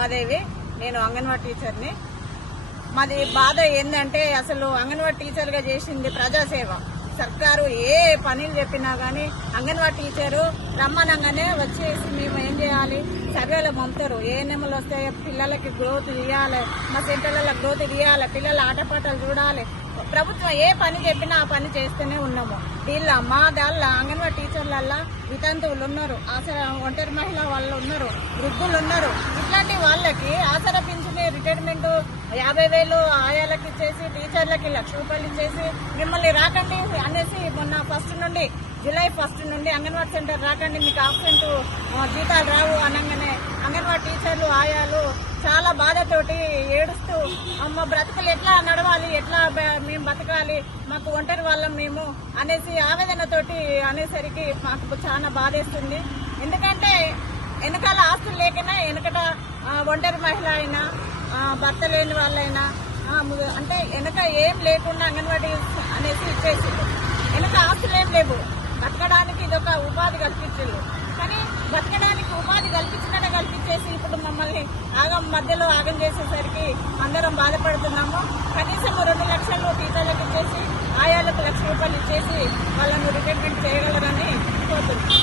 ఉమాదేవి. నేను అంగన్వాడీ టీచర్ని. మాది బాధ ఏంటంటే అసలు అంగన్వాడీ టీచర్గా చేసింది ప్రజాసేవ. సర్కారు ఏ పనులు చెప్పినా కానీ అంగన్వాడీ టీచరు రమ్మనంగానే వచ్చేసి మేము ఏం చేయాలి, సర్వేలో పంపుతారు. ఏఎన్ఎంలు వస్తే పిల్లలకి గ్రోత్ ఇవ్వాలి, మా సెంటర్లలో గ్రోత్ ఇవ్వాలి, పిల్లల ఆటపాటలు చూడాలి. ప్రభుత్వం ఏ పని చెప్పినా ఆ పని చేస్తూనే ఉన్నాము. మా దాళ్ళ అంగన్వాడీ టీచర్లల్లా వితంతువులు ఉన్నారు, ఒంటరి మహిళ వాళ్ళు ఉన్నారు, వృద్ధులు ఉన్నారు. ఇట్లాంటి వాళ్ళకి ఆసరా పింఛని రిటైర్మెంట్ 50,000 ఆయాలకు ఇచ్చేసి టీచర్లకి 1,00,000 రూపాయలు ఇచ్చేసి మిమ్మల్ని రాకండి అనేసి మొన్న జూలై 1 నుండి అంగన్వాడీ సెంటర్ రాకండి, మీకు ఆబ్సెంట్ జీతాలు రావు అనగానే అంగన్వాడీ టీచర్లు ఆయాలు చాలా బాధతోటి ఏడుస్తూ అమ్మ బ్రతుకులు ఎట్లా నడవాలి, ఎట్లా మేము బతకాలి, మాకు ఒంటరి వాళ్ళం మేము అనేసి ఆవేదనతోటి అనేసరికి మాకు చాలా బాధేస్తుంది. ఎందుకంటే వెనకాల ఆస్తులు లేకైనా వెనకట ఒంటరి మహిళ అయినా భర్త లేని వాళ్ళైనా అంటే వెనక ఏం లేకుండా అంగన్వాడీ అనేసి ఇచ్చేసి వెనక ఆస్తులు ఏం లేవు, బతకడానికి ఇదొక ఉపాధి కల్పించారు. కానీ బతకడానికి ఉపాధి కల్పించేసి ఇప్పుడు మమ్మల్ని మధ్యలో ఆగం చేసేసరికి అందరం బాధపడుతున్నాము. కనీసం 2 లక్షలు టీచర్లకు ఇచ్చేసి ఆయాలకు 1,00,000 రూపాయలు ఇచ్చేసి వాళ్ళను రిటైర్మెంట్ చేయగలరని కోరుతున్నాం.